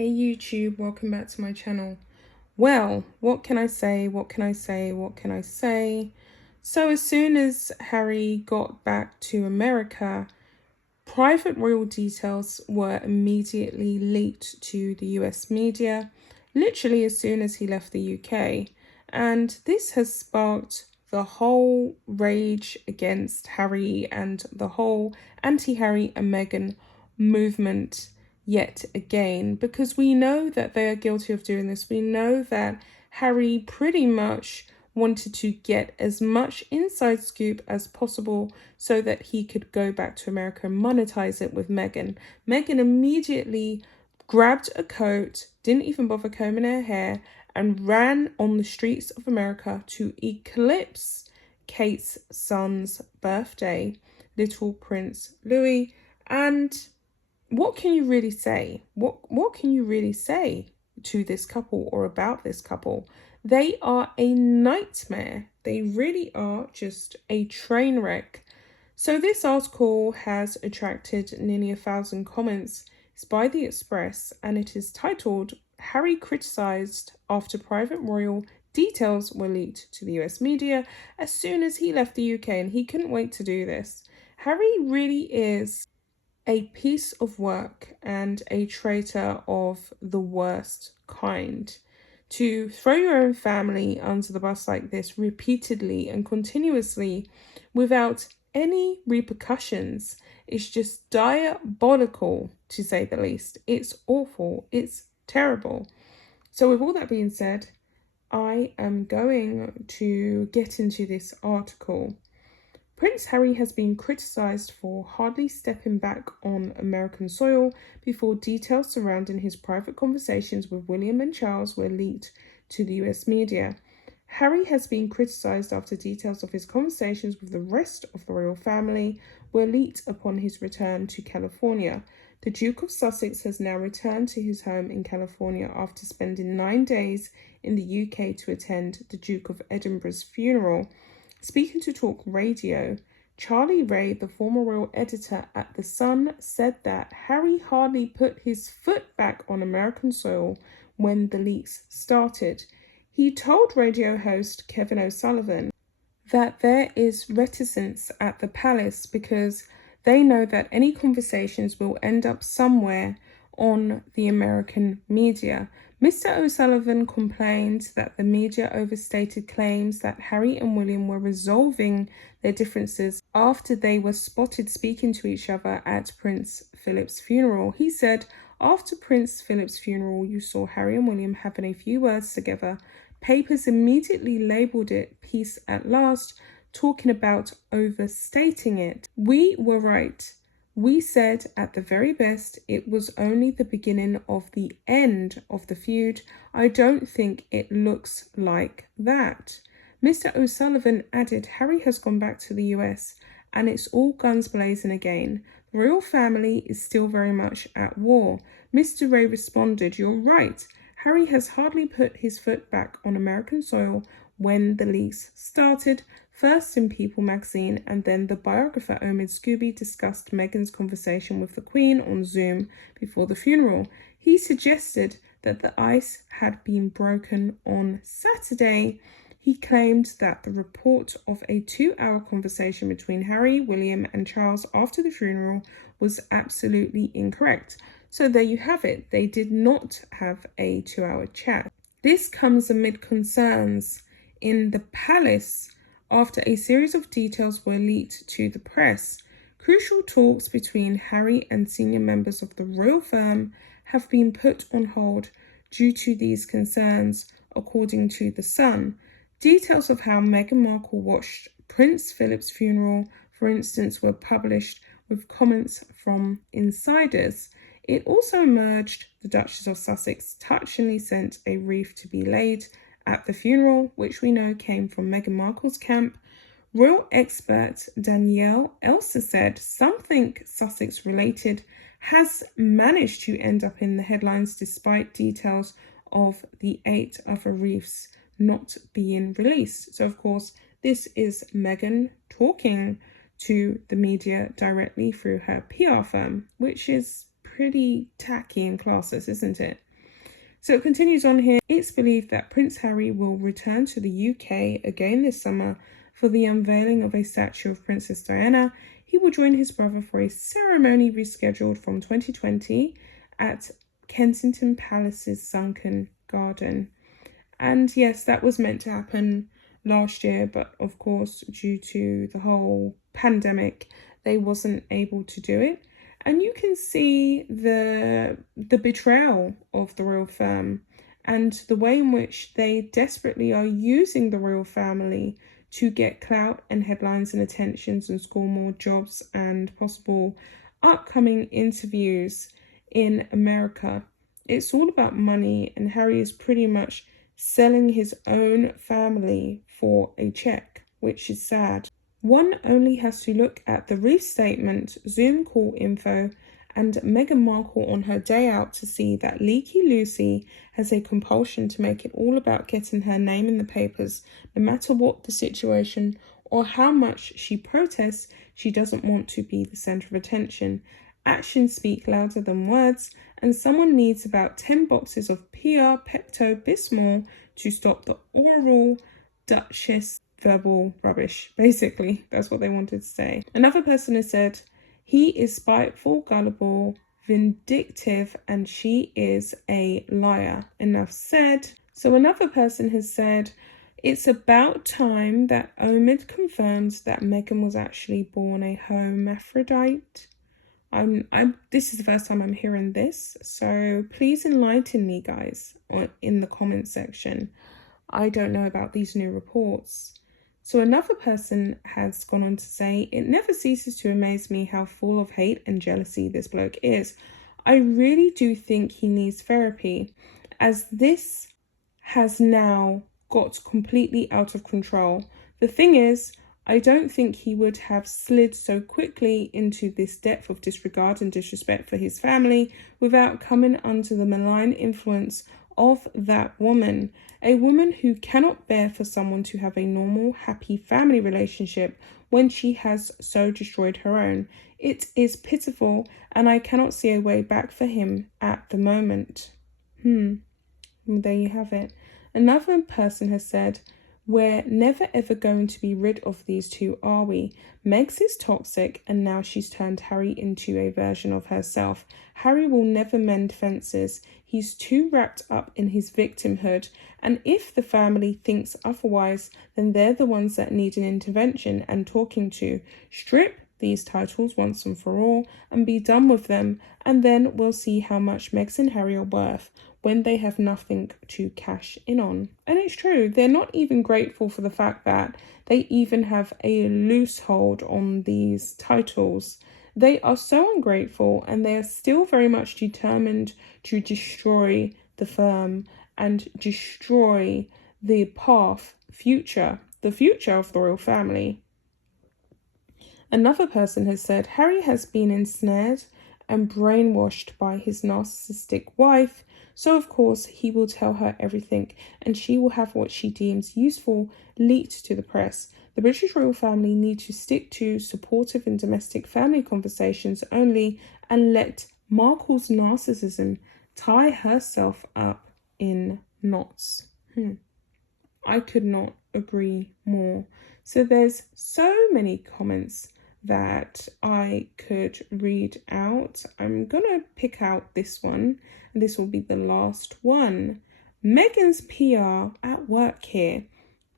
Hey YouTube, welcome back to my channel. Well, what can I say? What can I say? What can I say? So as soon as Harry got back to America, private royal details were immediately leaked to the US media, literally as soon as he left the UK. And this has sparked the whole rage against Harry and the whole anti-Harry and Meghan movement yet again, because we know that they are guilty of doing this. We know that Harry pretty much wanted to get as much inside scoop as possible so that he could go back to America and monetize it with Meghan. Meghan immediately grabbed a coat, didn't even bother combing her hair, and ran on the streets of America to eclipse Kate's son's birthday, little Prince Louis. And what can you really say? What can you really say to this couple or about this couple? They are a nightmare. They really are just a train wreck. So this article has attracted nearly 1,000 comments. It's by The Express and it is titled "Harry Criticised After Private Royal Details Were Leaked to the US Media as Soon as He Left the UK," and he couldn't wait to do this. Harry really is a piece of work and a traitor of the worst kind. To throw your own family under the bus like this repeatedly and continuously without any repercussions is just diabolical, to say the least. It's awful. It's terrible. So with all that being said, I am going to get into this article. Prince Harry has been criticised for hardly stepping back on American soil before details surrounding his private conversations with William and Charles were leaked to the US media. Harry has been criticised after details of his conversations with the rest of the royal family were leaked upon his return to California. The Duke of Sussex has now returned to his home in California after spending 9 days in the UK to attend the Duke of Edinburgh's funeral. Speaking to Talk Radio, Charlie Ray, the former royal editor at The Sun, said that Harry hardly put his foot back on American soil when the leaks started. He told radio host Kevin O'Sullivan that there is reticence at the palace because they know that any conversations will end up somewhere on the American media. Mr. O'Sullivan complained that the media overstated claims that Harry and William were resolving their differences after they were spotted speaking to each other at Prince Philip's funeral. He said, "After Prince Philip's funeral, you saw Harry and William having a few words together. Papers immediately labelled it peace at last, talking about overstating it. We were right. We said at the very best it was only the beginning of the end of the feud. I don't think it looks like that." Mr. O'Sullivan added, "Harry has gone back to the US and it's all guns blazing again. The royal family is still very much at war." Mr. Ray responded, "You're right. Harry has hardly put his foot back on American soil when the leaks started. First in People magazine and then the biographer Omid Scooby discussed Meghan's conversation with the Queen on Zoom before the funeral. He suggested that the ice had been broken on Saturday. He claimed that the report of a 2-hour conversation between Harry, William and Charles after the funeral was absolutely incorrect." So there you have it. They did not have a 2-hour chat. This comes amid concerns in the palace after a series of details were leaked to the press. Crucial talks between Harry and senior members of the royal firm have been put on hold due to these concerns, according to The Sun. Details of how Meghan Markle watched Prince Philip's funeral, for instance, were published with comments from insiders. It also emerged the Duchess of Sussex touchingly sent a wreath to be laid at the funeral, which we know came from Meghan Markle's camp. Royal expert Danielle Elsa said something Sussex related has managed to end up in the headlines despite details of the 8 other wreaths not being released. So of course, this is Meghan talking to the media directly through her PR firm, which is pretty tacky and classless, isn't it? So it continues on here. It's believed that Prince Harry will return to the UK again this summer for the unveiling of a statue of Princess Diana. He will join his brother for a ceremony rescheduled from 2020 at Kensington Palace's sunken garden. And yes, that was meant to happen last year, but of course, due to the whole pandemic, they wasn't able to do it. And you can see the betrayal of the royal firm and the way in which they desperately are using the royal family to get clout and headlines and attentions and score more jobs and possible upcoming interviews in America. It's all about money, and Harry is pretty much selling his own family for a check, which is sad. One only has to look at the Reef statement, Zoom call info, and Meghan Markle on her day out to see that Leaky Lucy has a compulsion to make it all about getting her name in the papers, no matter what the situation or how much she protests. She doesn't want to be the centre of attention. Actions speak louder than words, and someone needs about 10 boxes of PR Pepto-Bismol to stop the oral Duchess verbal rubbish. Basically, that's what they wanted to say. Another person has said, he is spiteful, gullible, vindictive, and she is a liar. Enough said. So another person has said, it's about time that Omid confirms that Meghan was actually born a hermaphrodite. This is the first time I'm hearing this, so please enlighten me, guys, in the comment section. I don't know about these new reports. So another person has gone on to say, it never ceases to amaze me how full of hate and jealousy this bloke is. I really do think he needs therapy, as this has now got completely out of control. The thing is, I don't think he would have slid so quickly into this depth of disregard and disrespect for his family without coming under the malign influence of that woman. A woman who cannot bear for someone to have a normal, happy family relationship when she has so destroyed her own. It is pitiful, and I cannot see a way back for him at the moment. There you have it. Another person has said, we're never ever going to be rid of these two, are we? Megs is toxic, and now she's turned Harry into a version of herself. Harry will never mend fences. He's too wrapped up in his victimhood, and if the family thinks otherwise, then they're the ones that need an intervention and talking to. Strip these titles once and for all and be done with them, and then we'll see how much Megs and Harry are worth when they have nothing to cash in on. And it's true, they're not even grateful for the fact that they even have a loose hold on these titles. They are so ungrateful, and they are still very much determined to destroy the firm and destroy the future of the royal family. Another person has said, Harry has been ensnared and brainwashed by his narcissistic wife, so of course he will tell her everything, and she will have what she deems useful leaked to the press. The British royal family need to stick to supportive and domestic family conversations only, and let Markle's narcissism tie herself up in knots. I could not agree more. So there's so many comments that I could read out. I'm gonna pick out this one, and this will be the last one. Meghan's PR at work here.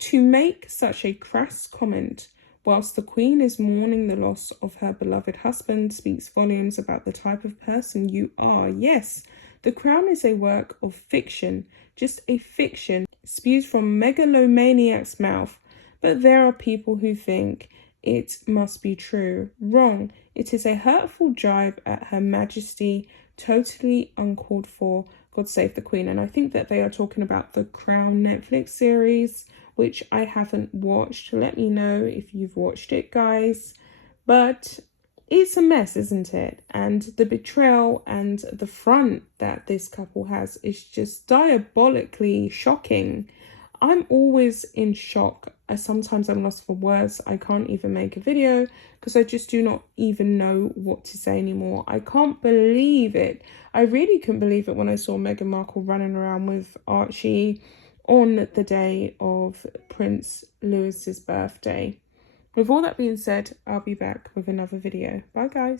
To make such a crass comment whilst the Queen is mourning the loss of her beloved husband speaks volumes about the type of person you are. Yes, The Crown is a work of fiction, just a fiction, spewed from megalomaniac's mouth. But there are people who think it must be true. Wrong. It is a hurtful jibe at Her Majesty, totally uncalled for. God save the Queen. And I think that they are talking about the Crown Netflix series, which I haven't watched. Let me know if you've watched it, guys. But it's a mess, isn't it? And the betrayal and the front that this couple has is just diabolically shocking. I'm always in shock. Sometimes I'm lost for words. I can't even make a video because I just do not even know what to say anymore. I can't believe it. I really couldn't believe it when I saw Meghan Markle running around with Archie on the day of Prince Louis's birthday. With all that being said, I'll be back with another video. Bye, guys.